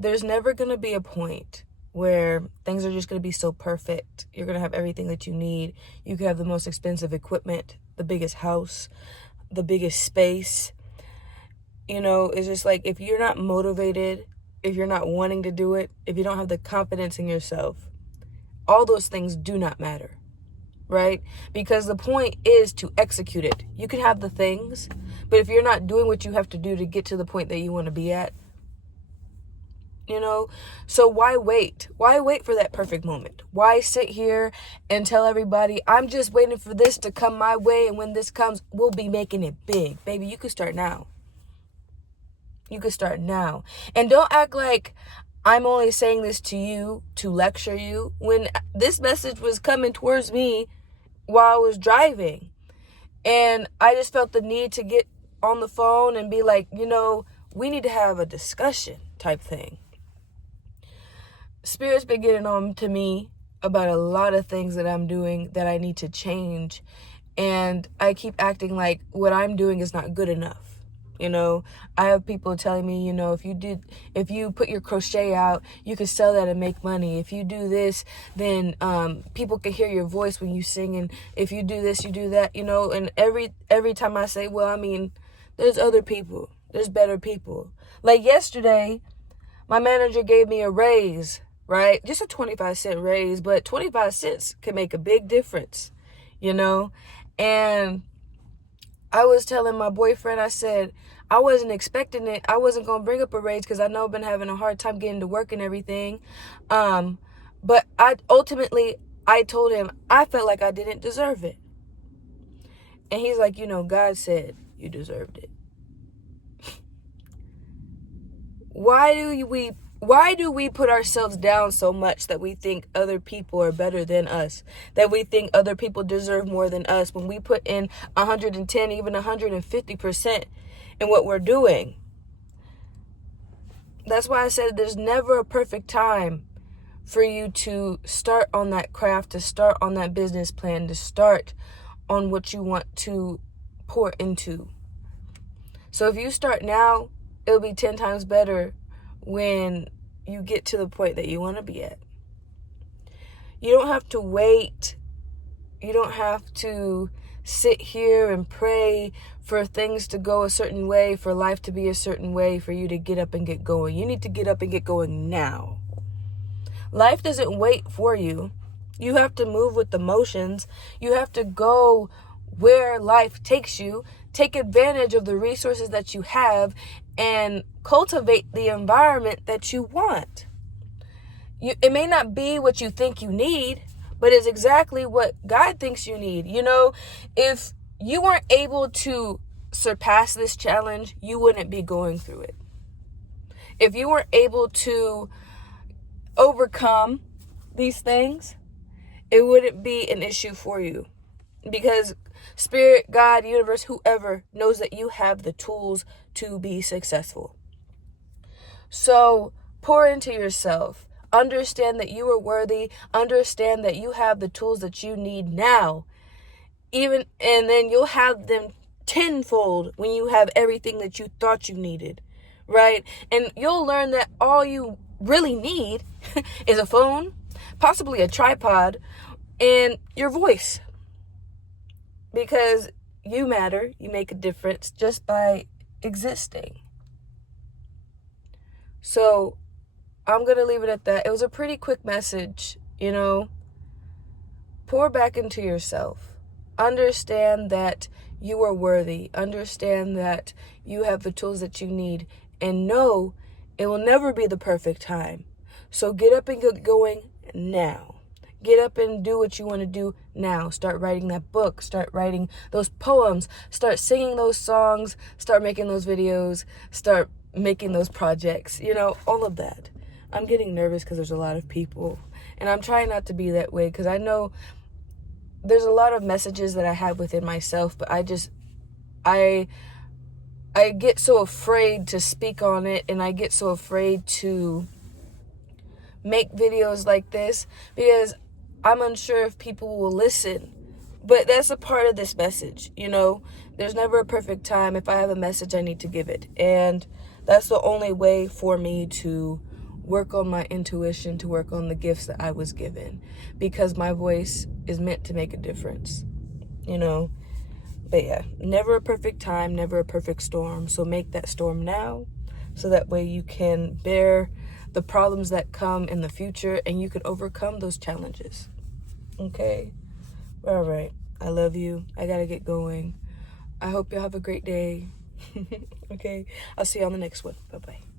there's never going to be a point where things are just going to be so perfect. You're going to have everything that you need. You can have the most expensive equipment, the biggest house, the biggest space. It's just like, if you're not motivated, if you're not wanting to do it, if you don't have the confidence in yourself, all those things do not matter, right? Because the point is to execute it. You can have the things, but if you're not doing what you have to do to get to the point that you want to be at, so why wait? Why wait for that perfect moment? Why sit here and tell everybody, I'm just waiting for this to come my way, and when this comes, we'll be making it big? Baby, you can start now. You can start now. And don't act like I'm only saying this to you to lecture you, when this message was coming towards me while I was driving. And I just felt the need to get on the phone and be like, we need to have a discussion type thing. Spirit's been getting on to me about a lot of things that I'm doing that I need to change. And I keep acting like what I'm doing is not good enough. I have people telling me, if you put your crochet out, you can sell that and make money. If you do this, then people can hear your voice when you sing. And if you do this, you do that, and every time I say, well, I mean, there's other people, there's better people. Like yesterday, my manager gave me a raise, right? Just a 25-cent raise, but 25 cents can make a big difference, and I was telling my boyfriend, I said, I wasn't expecting it. I wasn't going to bring up a raise because I know I've been having a hard time getting to work and everything. But I told him I felt like I didn't deserve it. And he's like, God said you deserved it. Why do we put ourselves down so much that we think other people are better than us? That we think other people deserve more than us when we put in 110, even 150% in what we're doing? That's why I said there's never a perfect time for you to start on that craft, to start on that business plan, to start on what you want to pour into. So if you start now, it'll be 10 times better when you get to the point that you want to be at. You don't have to wait. You don't have to sit here and pray for things to go a certain way, for life to be a certain way, for you to get up and get going. You need to get up and get going now. Life doesn't wait for you. You have to move with the motions. You have to go where life takes you. Take advantage of the resources that you have and cultivate the environment that you want. It may not be what you think you need, but it's exactly what God thinks you need. If you weren't able to surpass this challenge, you wouldn't be going through it. If you weren't able to overcome these things, it wouldn't be an issue for you. Because Spirit, God, universe, whoever knows that you have the tools to be successful. So pour into yourself. Understand that you are worthy. Understand that you have the tools that you need now. And then you'll have them tenfold when you have everything that you thought you needed, right? And you'll learn that all you really need is a phone, possibly a tripod, and your voice. Because you matter. You make a difference just by existing. So I'm going to leave it at that. It was a pretty quick message, Pour back into yourself. Understand that you are worthy. Understand that you have the tools that you need. And know it will never be the perfect time. So get up and get going now. Get up and do what you want to do now. Start writing that book. Start writing those poems. Start singing those songs. Start making those videos. Start making those projects. All of that. I'm getting nervous because there's a lot of people. And I'm trying not to be that way because I know there's a lot of messages that I have within myself. But I get so afraid to speak on it. And I get so afraid to make videos like this because I'm unsure if people will listen. But that's a part of this message, There's never a perfect time. If I have a message, I need to give it. And that's the only way for me to work on my intuition, to work on the gifts that I was given, because my voice is meant to make a difference, you know. But yeah, never a perfect time, never a perfect storm. So make that storm now, so that way you can bear the problems that come in the future and you can overcome those challenges. Okay? All right. I love you. I gotta get going. I hope you have a great day. Okay? I'll see you on the next one. Bye-bye.